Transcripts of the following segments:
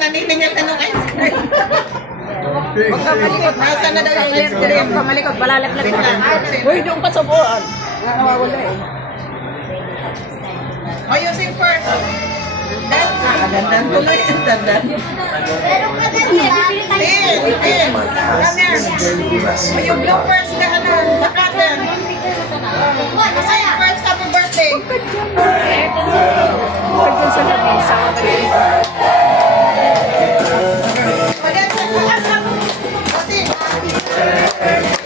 naniningil na nung ice cream. Huwag ka malikot. Nasa na daw yung ice cream? Huwag ka malikot. Malalaglag ka. Uy, doon pa sa buwan. Nakawawala eh. O, using first. Dandan tuloy. Dandan. Tin. Come here. O, yung blue first ka ano. Bakatin. Kasi yung first happy birthday. Huwag dyan sa lamisa. Happy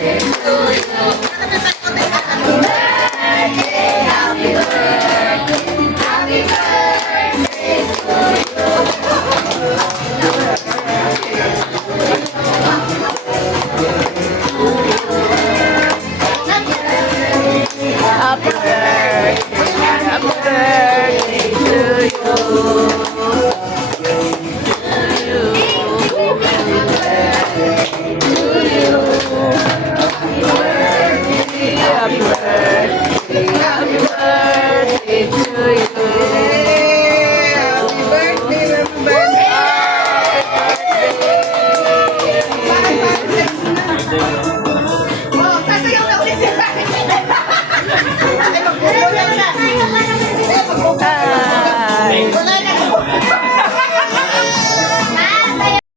birthday to you. Happy birthday to you. Happy birthday,